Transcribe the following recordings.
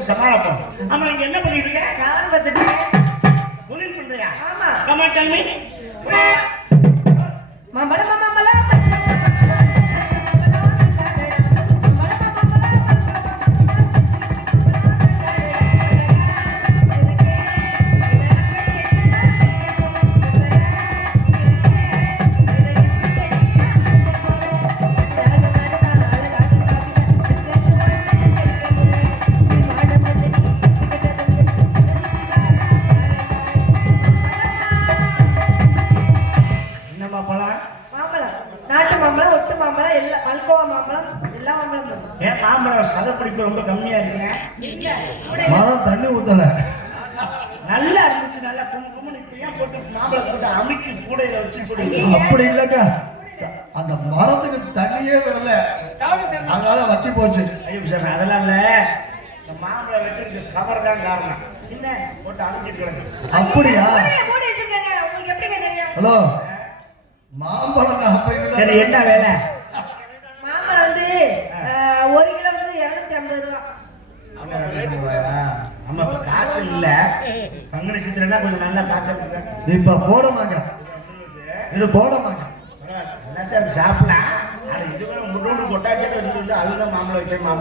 போட்டு சமாளிப்போம். ஆமா, நீங்க என்ன பண்ணிட்டு இருக்க? யாரும் பார்த்துட்டு தொழில் பண்றியா? ஆமா. Come on, tell me. மாம்பழம் மாம்பழம் சதப்பிடிப்பு ரொம்ப கம்மியா இருக்கேன். மரம் தண்ணி ஊத்தல நல்லா இருந்துச்சு, நல்லா கும்புன்னு. இப்ப ஏன் போட்டு மாம்பழம் போட்டு அமுக்கி கூடையில வச்சு போட்டு? அப்படி இல்லங்க, அந்த மரத்துக்கு தண்ணியே விடல, அதனால வத்தி போச்சு. ஐயோ சார், அதெல்லாம் இல்ல, இந்த மாம்பழம் வச்சிருக்க கவர் தான் காரணம். என்ன போட்டு அமுக்கிட்டு கிடக்கு. அப்படியா? உங்களுக்கு எப்படிங்க தெரியும்? ஹலோ, மாம்பழம் அப்படி சரி, என்ன வேலை? மாம்பழம் வந்து 1 கிலோ வந்து 250 ரூபா. நம்ம காய்ச்சல் இல்ல, பங்குனி சித்திரனா கொஞ்சம் நல்லா காய்ச்சல் இருக்கு. இப்ப போடமாங்க, இது போடமாங்க, எல்லாத்தையும் சாப்பிடலாம். ஆனா இது கூட முட்டோண்டு கொட்டாச்சேட்டு வச்சுட்டு வந்து அதுதான் மாம்பழம்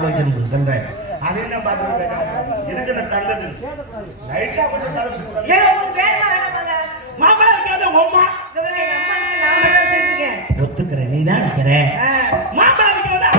வைக்கணும் தந்தேன். அதையும் நான் பார்த்துருக்கேன். இதுக்கு நான் தந்தது லைட்டா கொஞ்சம் சாப்பிட்டு மாம்பழம் இருக்காத ஓமா ஒத்துக்கிறேன். நீ தான் விற்கிற மாம்பழம் விற்கிறதா?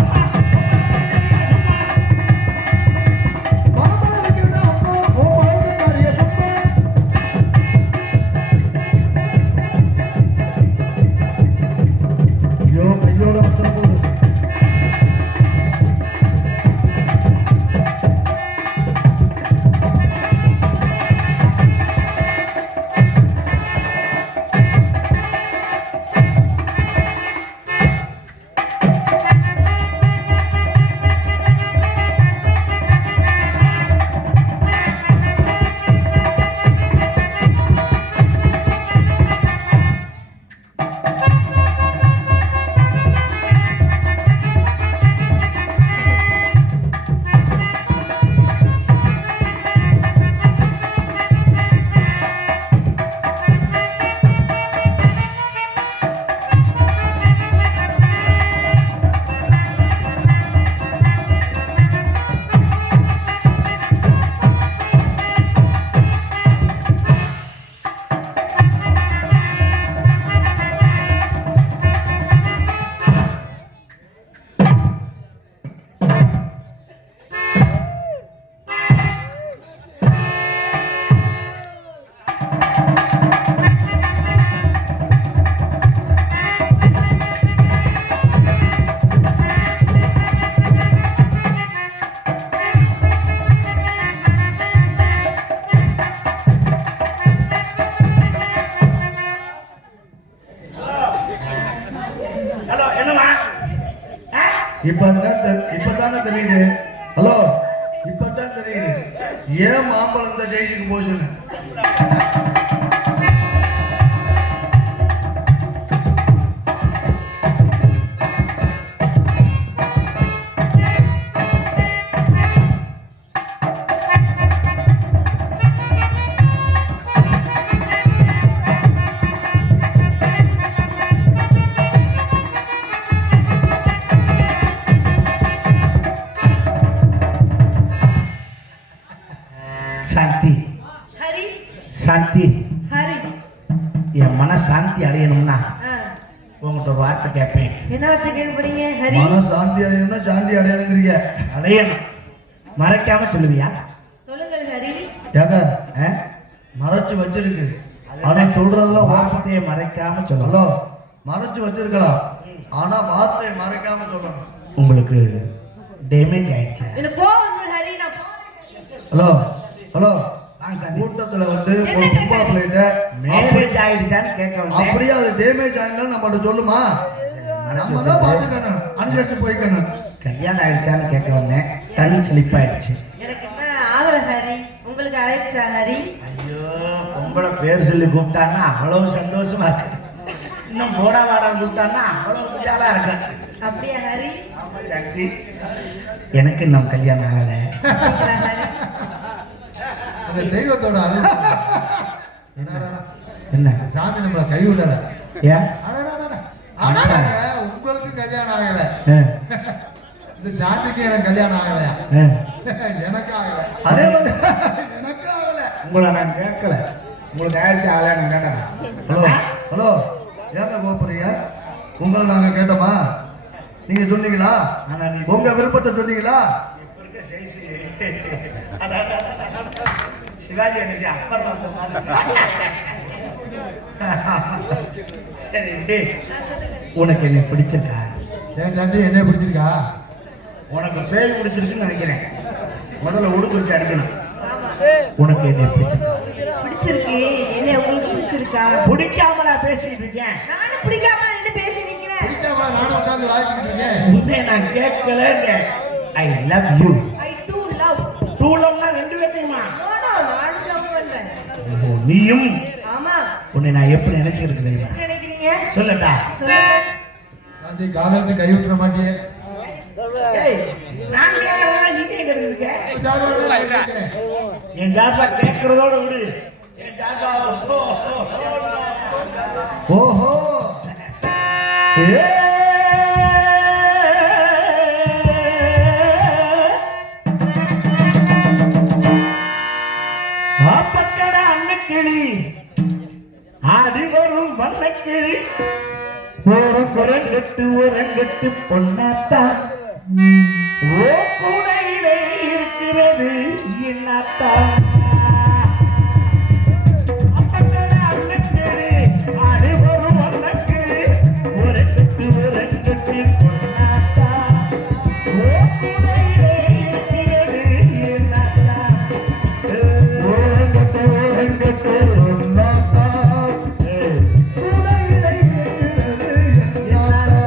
இப்பதானே தெரியுது. ஹலோ, இப்பதான் தெரியுது ஏன் மாம்பழம் இந்த ஜெயிச்சுக்கு போச்சுன்னு. சாந்தி, ஹரி, சாந்தி, ஹரி, என் மன சாந்தி அடையணும்னா உங்கள்கிட்ட ஒரு வார்த்தை கேட்பேன். என்ன வார்த்தை கேட்க போறீங்க? ஹரி, மன சாந்தி அடையணும்னா சாந்தி அடையணுங்கிறீங்க. அடையணும், மறைக்காம சொல்லுவியா? சொல்லுங்கள் ஹரி. ஏங்க, மறைச்சு வச்சிருக்கு, ஆனா சொல்றதெல்லாம் வார்த்தையை மறைக்காம சொல்லணும். ஹலோ, மறைச்சு வச்சிருக்கலாம், ஆனா வார்த்தையை மறைக்காம சொல்லணும். உங்களுக்கு டேமேஜ் ஆயிடுச்சு. எனக்கு கோவம் ஹரி. நான் ஹலோ ஹலோ, கூட்டத்துல வந்து ஒரு கும்பல பிளேட் மேரேஜ் ஆயிடுச்சான்னு கேட்க வந்தேன். அப்படியே அது டேமேஜ் ஆயிருந்தாலும் நம்மகிட்ட சொல்லுமா? நம்ம தான் பார்த்துக்கணும், அனுசரிச்சு போய்க்கணும். கல்யாணம் ஆயிடுச்சான்னு கேட்க வந்தேன். டன் ஸ்லிப் ஆயிடுச்சு. எனக்கு என்ன ஆகல ஹரி, உங்களுக்கு ஆயிடுச்சா ஹரி? ஐயோ, பொம்பளை பேர் சொல்லி கூப்பிட்டான்னா அவ்வளவு சந்தோஷமா இருக்கு. இன்னும் போடா வாடான்னு கூப்பிட்டான்னா அவ்வளவு குஜாலா இருக்கு. அப்படியா ஹரி? ஆமா சக்தி, எனக்கு இன்னும் கல்யாணம் ஆகலை. அந்த தெய்வத்தோட அருள். என்னடா என்ன சாமி நம்மள கை விடல. ஏன் உங்களுக்கு கல்யாணம் ஆகல, இந்த சாந்திக்கு எனக்கு கல்யாணம் ஆகலையா? எனக்கு ஆகல. அதே மாதிரி எனக்கு ஆகல. உங்களை நான் கேட்கல, உங்களுக்கு ஆயிடுச்சு ஆகல நான் கேட்டேன். ஹலோ ஹலோ, ஏங்க கோபுறீங்க? உங்களை நாங்க கேட்டோமா? நீங்க சொன்னீங்களா? ஆனா நீ உங்க விருப்பத்தை சொன்னீங்களா? இப்ப இருக்க சைஸு சிவாஜி கணேசி அப்பர் வந்த மாதிரி. சரி, உனக்கு என்ன பிடிச்சிருக்கா? ஏன் சாந்தி என்ன பிடிச்சிருக்கா? உனக்கு பேய் பிடிச்சிருக்குன்னு நினைக்கிறேன். முதல்ல உடுக்கு வச்சு அடிக்கணும். உனக்கு என்ன பிடிச்சிருக்கா? பிடிச்சிருக்கு. என்ன உங்களுக்கு பிடிச்சிருக்கா? பிடிக்காமலா பேசிட்டு இருக்கேன்? நானும் பிடிக்காம நின்று பேசி நிக்கிறேன். பிடிக்காம நானும் உட்கார்ந்து வாய்ச்சிக்கிட்டு இருக்கேன். உன்னை நான் கேட்கல. I love you. I do love. Two லவ்னா ரெண்டு பேர்த்தையுமா? நோ நோ, நானும் லவ் பண்றேன். நீயும்? ஆமா. உன்னை நான் எப்படி நினைச்சுக்கிட்டு தெரியுமா? என்ன நினைக்கிறீங்க? சொல்லட்டா? சொல்லுங்க. சாந்தி காதலிச்சு கை விட்டுற மாட்டியே? ஏய், நான் கேட்கறதா நீ கேட்கறதுக்க? கேட்கிறேன். என் ஜார்பா கேட்கறதோட விடு. என் ஜார்பா ஓஹோ. ஆப்பக்கட அன்னக்கிளி ஆடி வரும் வண்ணக்கிளி ஒரு குரங்கட்டு உரங்கட்டு பொன்னாத்தா ஓ கூடையிலே இருக்கிறது என்னத்தா. அப்பக்கட அன்னக்கிளி ஆடி வரும் வண்ணக்கிளி ஒரு கட்டு உரங்கட்டு பொன்னாத்தா ஓ கூடையிலே இருக்கிறது என்னத்தா. ஓரங்கட்டு ஓரங்கட்டு ஒன்னாத்தா கூடையிலே இருக்கிறது என்னாத்தா.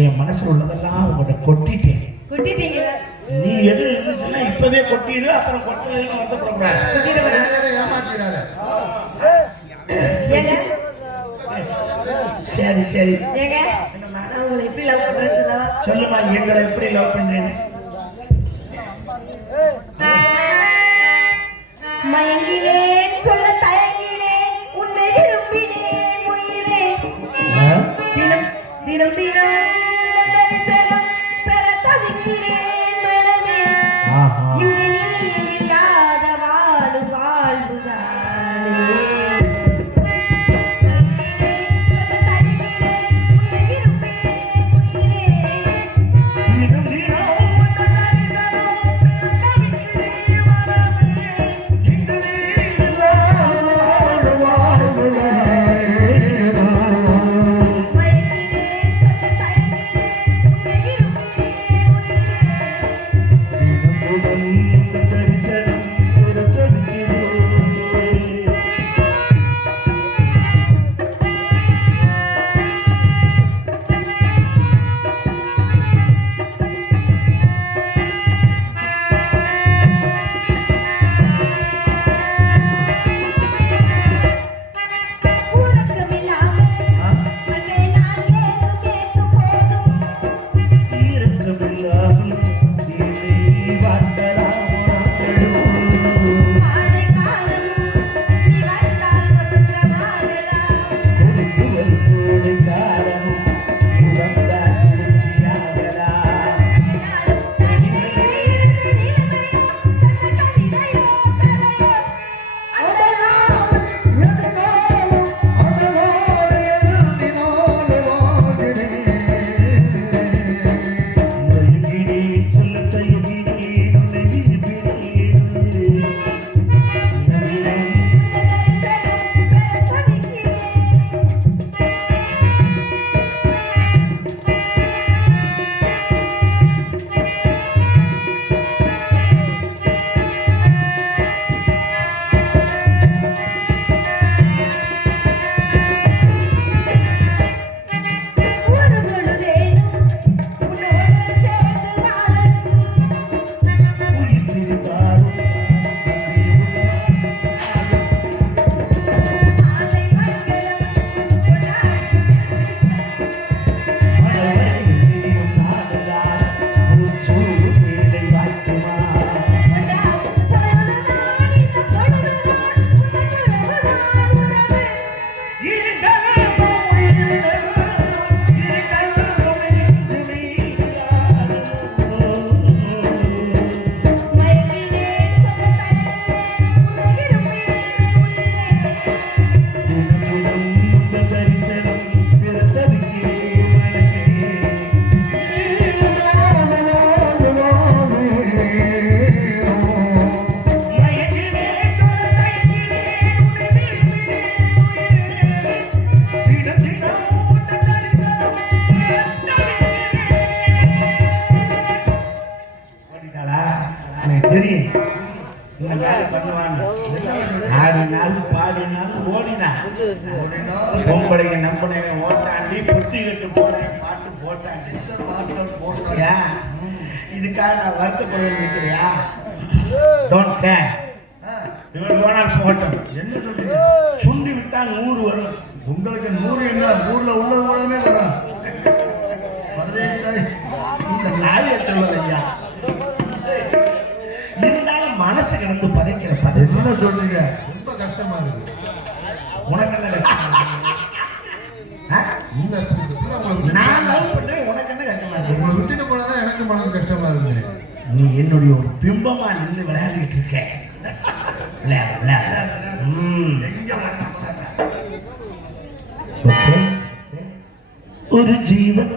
என் மனசுல உள்ளதெல்லாம் உங்கள்கிட்ட கொட்டிட்டேன். கொட்டிட்டீங்களா? நீ எது இருந்துச்சுன்னா இப்பவே கொட்டிடு, அப்புறம் கொட்டலன்னு வருத்தப்படக்கூடாது. ஏமாத்திராத. ஏங்க சரி சரி ஏங்க, நான் உங்களை எப்படி லவ் பண்றேன்னு சொல்லவா? சொல்லுமா, எங்களை எப்படி லவ் பண்றேன்னு. தவிக்கிறேன் மனமே ஆஹா. இங்கு நீ இல்லாத வாழ்வு வாழ்வுதானே தெரியும் இந்த மாதிரி பண்ணுவான்னு. ஆடினால் பாடினால் ஓடினா பொம்பளைய நம்பினவன் ஓட்டாண்டி புத்தி கட்டு போனேன் பாட்டு போட்டான். இதுக்காக நான் வருத்தப்படுவேன் நினைக்கிறியா? Don't care. இவன் போனால் போட்டோம். என்ன சொல்றீங்க? சுண்டி விட்டா 100 வரும். உங்களுக்கு 100 என்ன ஊர்ல உள்ள ஊரமே வரும். இந்த நாளைய சொல்லலையா? இருந்தாலும் மனசு கிடந்து பதைக்கிற பதைச்சு என்ன சொல்றீங்க? ரொம்ப கஷ்டமா இருக்கு. உனக்கு என்ன கஷ்டமா இருக்கு? நான் லவ் பண்றேன், உனக்கு என்ன கஷ்டமா இருக்கு? உங்களை விட்டுட்டு போனதான் எனக்கு மனசு கஷ்டமா இருக்கு. நீ என்னுடைய ஒரு பிம்பமா நின்று விளையாடிட்டு இருக்க. ஒரு ஜீவன்